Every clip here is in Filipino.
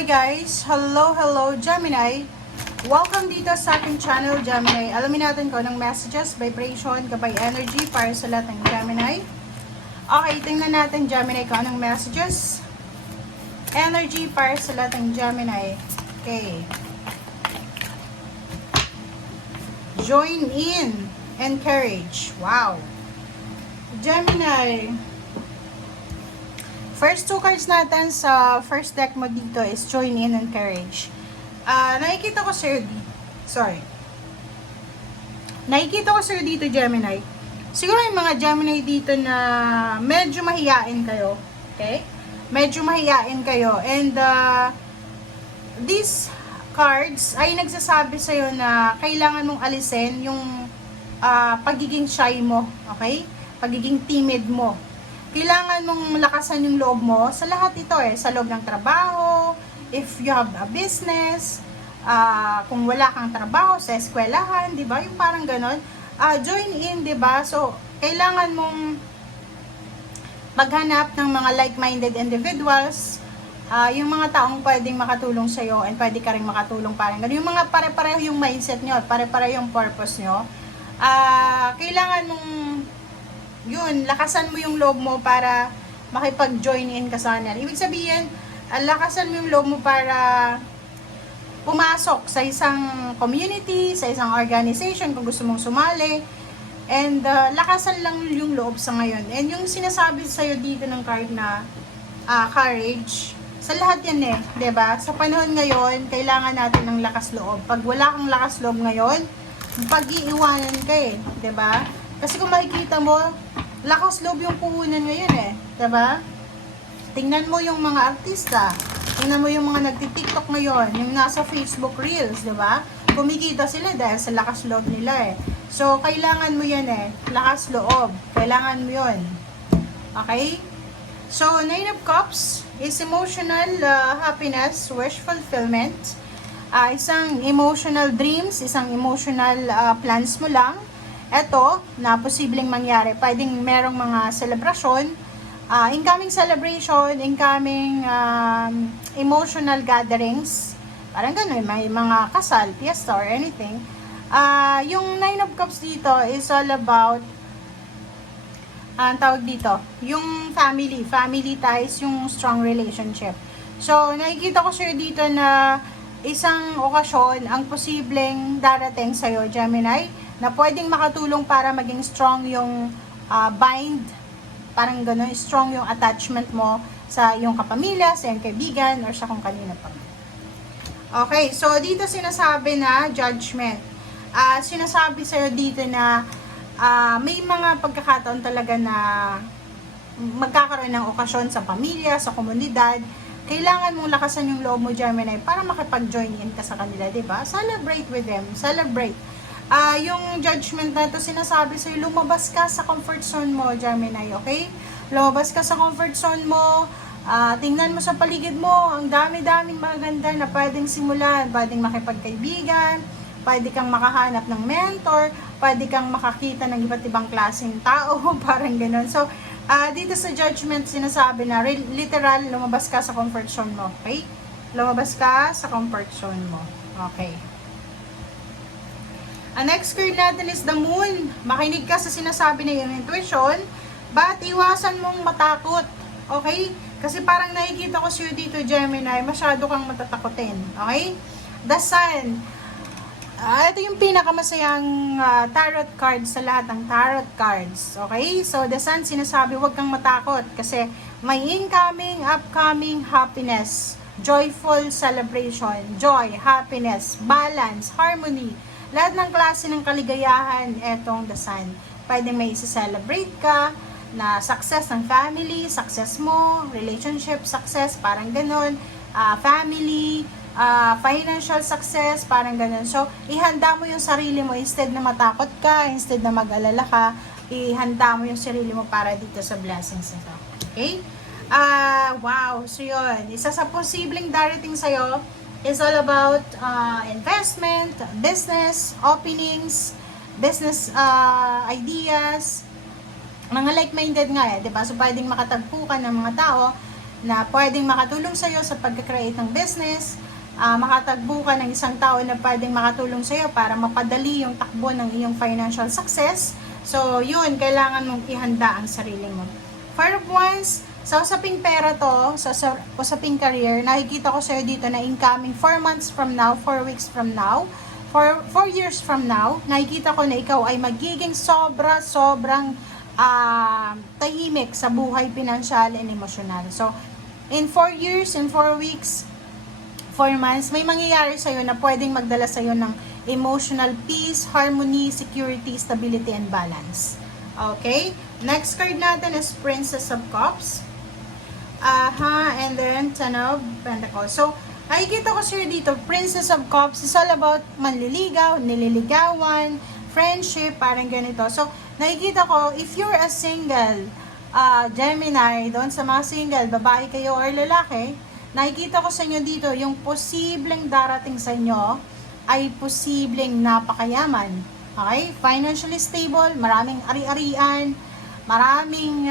Hi guys! Hello Gemini! Welcome dito sa aking channel Gemini. Alamin natin kung anong messages, vibration, gabay energy para sa lahat ng Gemini. Okay, tingnan natin Gemini kung anong messages, energy para sa lahat ng Gemini. Okay. Join in, encourage. Wow! Gemini. First two cards natin sa first deck mo dito is join in and courage. Nakikita ko sir dito Gemini. Siguro yung mga Gemini dito na medyo mahiyain kayo. Okay? Medyo mahiyain kayo. And these cards ay nagsasabi sa'yo na kailangan mong alisin yung pagiging shy mo. Okay? Pagiging timid mo. Kailangan mong lakasan yung loob mo sa lahat ito sa loob ng trabaho, if you have a business, kung wala kang trabaho sa eskwelahan, di ba? Yung parang ganon. Join in, di ba? So, kailangan mong maghanap ng mga like-minded individuals, yung mga taong pwedeng makatulong sa'yo and pwede ka rin makatulong parang ganon. Yung mga pare-pareho yung mindset nyo, pare-pareho yung purpose nyo. Kailangan mong lakasan mo yung loob mo para makipag-join in ka sa kanila. Ibig sabihin, lakasan mo yung loob mo para pumasok sa isang community, sa isang organization kung gusto mong sumali. And lakasan lang yung loob sa ngayon. And yung sinasabi sa'yo dito ng card na courage, sa lahat yan diba? Sa panahon ngayon, kailangan natin ng lakas loob. Pag wala kang lakas loob ngayon, pag-iiwanan ka diba? Kasi kung makikita mo, lakas loob yung puhunan ngayon diba? Tingnan mo yung mga artista, tingnan mo yung mga nagti-TikTok ngayon, yung nasa Facebook Reels, diba? Kumikita sila dahil sa lakas loob nila So, kailangan mo yan lakas loob. Kailangan mo yun. Okay? So, Nine of Cups is emotional happiness, wish fulfillment. Isang emotional dreams, isang emotional plans mo lang. Ito, na posibleng mangyari. Pwedeng merong mga celebration, incoming celebration, incoming emotional gatherings. Parang gano'n, may mga kasal, fiesta, or anything. Yung Nine of Cups dito is all about, tawag dito, yung family ties, yung strong relationship. So, nakikita ko sir dito na isang okasyon ang posibleng darating sa'yo, Gemini, na pwedeng makatulong para maging strong yung bind, parang gano'n, strong yung attachment mo sa iyong kapamilya, sa iyong kaibigan, or sa kung kanina pa. Okay, so dito sinasabi na judgment. Sinasabi sa'yo dito na may mga pagkakataon talaga na magkakaroon ng okasyon sa pamilya, sa komunidad. Kailangan mong lakasan yung loob mo, Gemini, para makipag-join in ka sa kanila, diba? Celebrate with them, celebrate. Yung judgment na ito, sinasabi sa'yo, lumabas ka sa comfort zone mo, Gemini, okay? Lumabas ka sa comfort zone mo, tingnan mo sa paligid mo, ang dami-daming maganda na pwedeng simulan, pwedeng makipagkaibigan, pwede kang makahanap ng mentor, pwede kang makakita ng iba't ibang klaseng tao, parang gano'n. So, dito sa judgment, sinasabi na, literal, lumabas ka sa comfort zone mo, okay? Lumabas ka sa comfort zone mo, okay? Ang next card natin is the Moon. Makinig ka sa sinasabi na yung intuition, but iwasan mong matakot. Okay? Kasi parang nakikita ko sa'yo dito, Gemini, masyado kang matatakotin. Okay? The Sun. Ito yung pinakamasayang tarot card sa lahat ng tarot cards. Okay? So, the Sun sinasabi, huwag kang matakot kasi may incoming, upcoming happiness, joyful celebration, joy, happiness, balance, harmony, lahat ng klase ng kaligayahan, etong the Sun. Pwede may isa-celebrate ka na success ng family, success mo, relationship success, parang ganon, family, financial success, parang ganon. So, ihanda mo yung sarili mo instead na matakot ka, instead na mag-alala ka, ihanda mo yung sarili mo para dito sa blessings nito. Okay? Wow. So, yun. Isa sa posibleng darating sa'yo is all about investment, business, openings, business ideas, mga like-minded nga diba? So, pwedeng makatagpo ka ng mga tao na pwedeng makatulong sa'yo sa pagka-create ng business, makatagbo ka ng isang tao na pwedeng makatulong sa'yo para mapadali yung takbo ng iyong financial success. So, yun, kailangan mong ihanda ang sarili mo. Four of Wands, sa usaping pera to, sa usaping career, nakikita ko sa'yo dito na incoming 4 months from now, 4 weeks from now, 4 years from now, nakikita ko na ikaw ay magiging sobrang tahimik sa buhay pinansyal and emosyonal. So, in 4 years, in 4 weeks, 4 months, may mangyayari sa'yo na pwedeng magdala sa'yo ng emotional peace, harmony, security, stability, and balance. Okay? Next card natin is Princess of Cups. And then Ten of Pentacles. So, nakikita ko sa'yo dito, Princess of Cups is all about manliligaw, nililigawan, friendship, parang ganito. So, nakikita ko, if you're a single Gemini, doon sa mga single, babae kayo or lalaki, nakikita ko sa inyo dito, yung posibleng darating sa inyo ay posibleng napakayaman. Okay? Financially stable, maraming ari-arian, maraming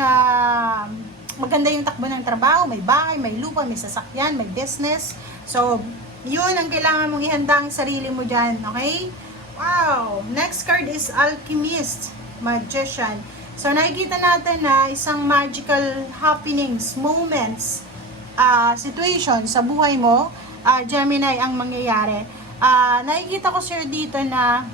maganda yung takbo ng trabaho, may bahay, may lupa, may sasakyan, may business. So, yun ang kailangan mong ihanda ang sarili mo dyan. Okay? Wow! Next card is Alchemist, Magician. So, nakikita natin na isang magical happenings, moments, situation sa buhay mo, Gemini, ang mangyayari. Nakikita ko sir dito na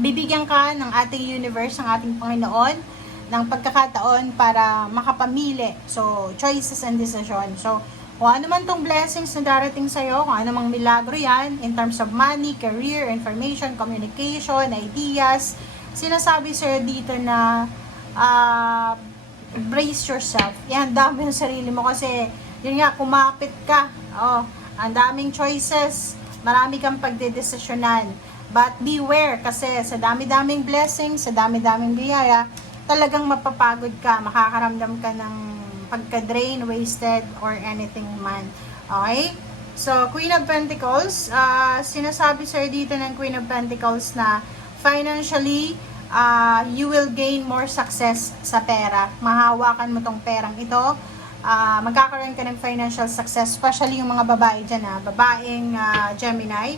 bibigyan ka ng ating universe, ng ating Panginoon, ng pagkakataon para makapamili. So, choices and decision. So, kung ano man tong blessings na darating sa'yo, kung ano mang milagro yan, in terms of money, career, information, communication, ideas, sinasabi sa'yo dito na brace yourself. Yan, dami yung sarili mo kasi, yun nga, kumapit ka. Ang daming choices, marami kang pagdedesisyonan. But beware kasi sa dami-daming blessings, sa dami-daming biyaya, talagang mapapagod ka, makakaramdam ka ng pagka-drain, wasted, or anything man. Okay? So, Queen of Pentacles, sinasabi sir dito ng Queen of Pentacles na financially, you will gain more success sa pera. Mahawakan mo tong perang ito. Magkakaroon ka ng financial success, especially yung mga babae dyan, babaeng Gemini.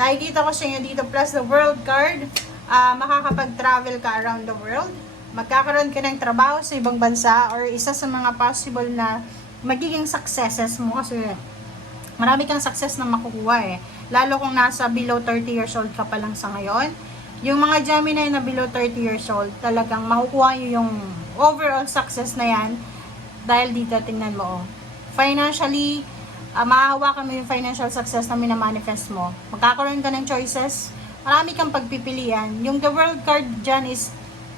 Nakikita ko sa inyo dito, plus the world card, makakapag-travel ka around the world. Magkakaroon ka ng trabaho sa ibang bansa or isa sa mga possible na magiging successes mo kasi marami kang success na makukuha Lalo kung nasa below 30 years old ka pa lang sa ngayon. Yung mga Gemini na below 30 years old, talagang makukuha nyo yung overall success na yan dahil dito, tingnan mo, financially, mahahawakan mo yung financial success na minamanifest mo. Magkakaroon ka ng choices, marami kang pagpipilian. Yung the world card dyan is,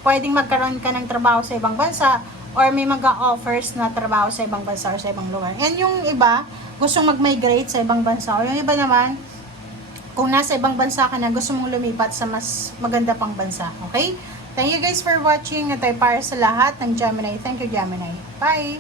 pwedeng magkaroon ka ng trabaho sa ibang bansa or may mag-offers na trabaho sa ibang bansa or sa ibang lugar. And yung iba, gustong mag-migrate sa ibang bansa. O yung iba naman, kung nasa ibang bansa ka na, gusto mong lumipat sa mas maganda pang bansa. Okay? Thank you guys for watching. Ito ay para sa lahat ng Gemini. Thank you, Gemini. Bye!